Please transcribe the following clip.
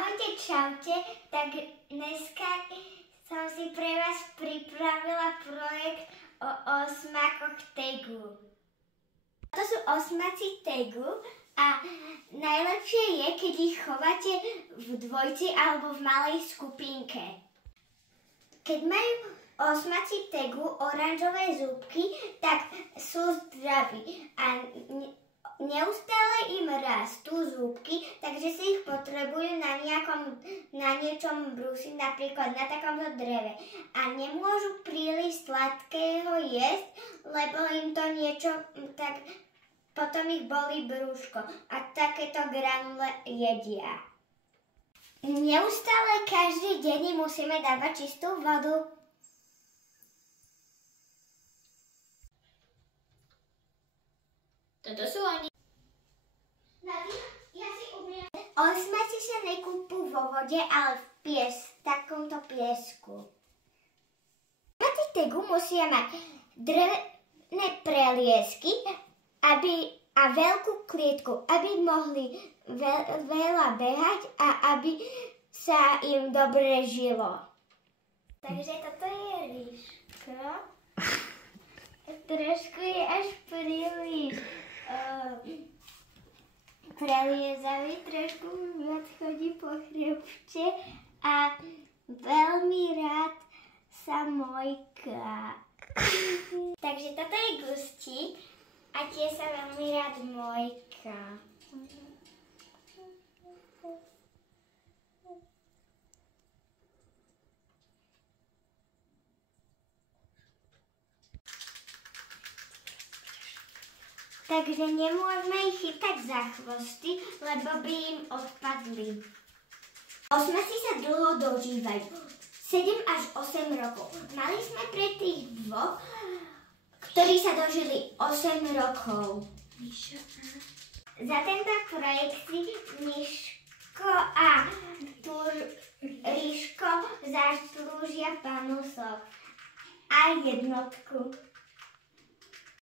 Ahojte, čaute, tak dneska som si pre vás pripravila projekt o osmakoch Tegu. To sú osmaci Tegu a najlepšie je, keď ich chováte v dvojci alebo v malej skupinke. Keď majú osmaci Tegu oranžové zúbky, tak sú zdraví a neustále im rastú zúbky, takže si ich potrebujú na niečom brúsiť, napríklad na takomto dreve. A nemôžu príliš sladkého jesť, lebo im to niečo, tak potom ich bolí brúško a takéto granule jedia. Neustále každý deň musíme dávať čistú vodu. Toto sú oni. Osmaci sa nekúpu vo vode, ale v takomto piesku. Osmaci Tegu musia mať drevné preliesky a veľkú klietku, aby mohli veľa behať a aby sa im dobre žilo. Takže toto je ríško. Trošku je až príliš preliezavý, trošku viac chodí po chrbte a veľmi rád sa mojká. Takže toto je Gustík a tiež sa veľmi rád mojká. Takže nemôžeme ich chytať za chvosty, lebo by im odpadli. Osmaci sa dlho dožívajú, 7 až 8 rokov. Mali sme pre tých dvoch, ktorí sa dožili 8 rokov. Za tento projekt si Miško a Ríško zaslúžia panusok a jednotku.